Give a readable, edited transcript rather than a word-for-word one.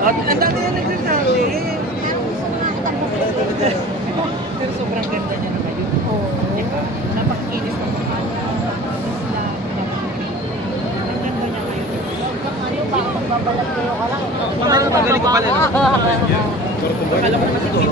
Ang dami na nagsasabi. Pero sobrang ganda niya na ngayon. Diba? Napakinis ng mga Islam. Ang ganda niya ngayon. Magbabalag kayo ka lang. Magaling ka pala. Akala ko naman sa 20.